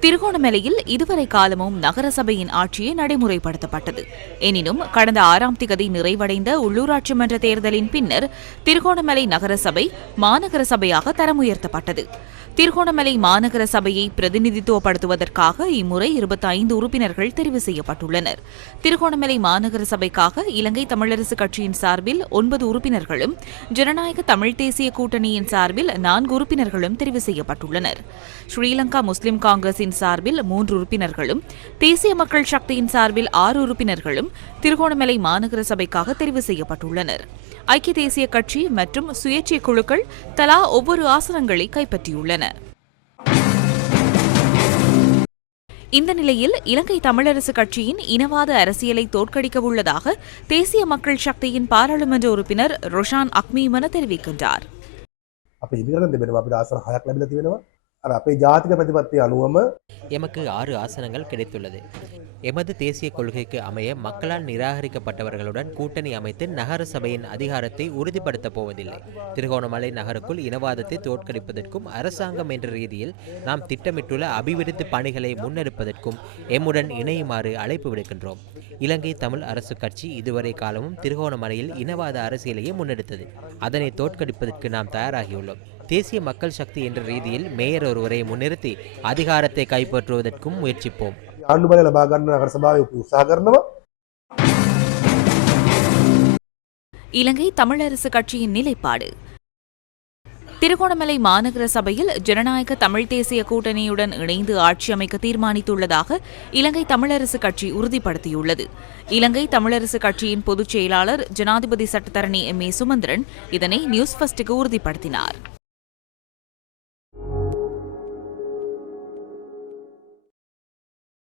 திருகோணமலையில் இதுவரை காலமும் நகரசபையின் ஆட்சியே நடைமுறைப்படுத்தப்பட்டது. எனினும் கடந்த ஆறாம் திகதி நிறைவடைந்த உள்ளூராட்சி மன்ற தேர்தலின் பின்னர் திருகோணமலை நகரசபை மாநகர சபையாக தரம் உயர்த்தப்பட்டது. திருகோணமலை மாநகர சபையை பிரதிநிதித்துவப்படுத்துவதற்காக இம்முறை இருபத்தி ஐந்து உறுப்பினர்கள் தெரிவு செய்யப்பட்டுள்ளனர். திருகோணமலை மாநகர சபைக்காக இலங்கை தமிழரசு கட்சியின் சார்பில் ஒன்பது உறுப்பினர்களும் ஜனநாயக தமிழ் தேசிய கூட்டணியின் சார்பில் நான்கு உறுப்பினர்களும் தெரிவு செய்யப்பட்டுள்ளனர். ஸ்ரீலங்கா முஸ்லிம் காங்கிரசின் சார்பில் மூன்று உறுப்பினர்களும் தேசிய மக்கள் சக்தியின் சார்பில் ஆறு உறுப்பினர்களும் திருகோணமலை மாநகர சபைக்காக தெரிவு செய்யப்பட்டுள்ளனர். ஐக்கிய தேசிய கட்சி மற்றும் சுயேட்சை குழுக்கள் தலா ஒவ்வொரு ஆசனங்களை கைப்பற்றியுள்ளன. இந்த நிலையில் இலங்கை தமிழரசு கட்சியின் இனவாத அரசியலை தோற்கடிக்க உள்ளதாக தேசிய மக்கள் சக்தியின் பாராளுமன்ற உறுப்பினர் ரொஷான் அக்மீமன தெரிவிக்கின்றார். අප ඉදිරට දෙබෙනවා අපිට ආසන හයක් ලැබිලා තියෙනවා අර අපේ ජාතික ප්‍රතිපත්තිය අනුවම எமக்கு ஆறு ஆசனங்கள் கிடைத்துள்ளது எமது தேசிய கொள்கைக்கு அமைய மக்களால் நிராகரிக்கப்பட்டவர்களுடன் கூட்டணி அமைத்து நகர சபையின் அதிகாரத்தை உறுதிப்படுத்தப் போவதில்லை திருகோணமலை நகருக்குள் இனவாதத்தை தோற்கடிப்பதற்கும் அரசாங்கம் என்ற ரீதியில் நாம் திட்டமிட்டுள்ள அபிவிருத்தி பணிகளை முன்னெடுப்பதற்கும் எம்முடன் இணையுமாறு அழைப்பு விடுக்கின்றோம் இலங்கை தமிழ் அரசு கட்சி இதுவரை காலமும் திருகோணமலையில் இனவாத அரசியலையே முன்னெடுத்தது அதனை தோற்கடிப்பதற்கு நாம் தயாராகியுள்ளோம் தேசிய மக்கள் சக்தி என்ற ரீதியில் மேயர் ஒருவரை முன்னிறுத்தி அதிகாரத்தை கைப்பற்றுவதற்கும் முயற்சிப்போம் ආණ්ඩු බල ලබා ගන්න නගර සභාවේ අපි උත්සාහ කරනවා இலங்கை தமிழரசு கட்சியின் நிலைப்பாடு திருகோணமலை மாநகர சபையில் ஜனநாயக தமிழ் தேசிய கூட்டணியுடன் இணைந்து ஆட்சி அமைக்க தீர்மானித்துள்ளதாக இலங்கை தமிழரசு கட்சி உறுதிப்படுத்தியுள்ளது இலங்கை தமிழரசு கட்சியின் பொதுச் செயலாளர் ஜனாதிபதி சட்டத்தரணி எம் ஏ சுமந்திரன் இதனை நியூஸ் ஃபர்ஸ்டுக்கு உறுதிப்படுத்தினார்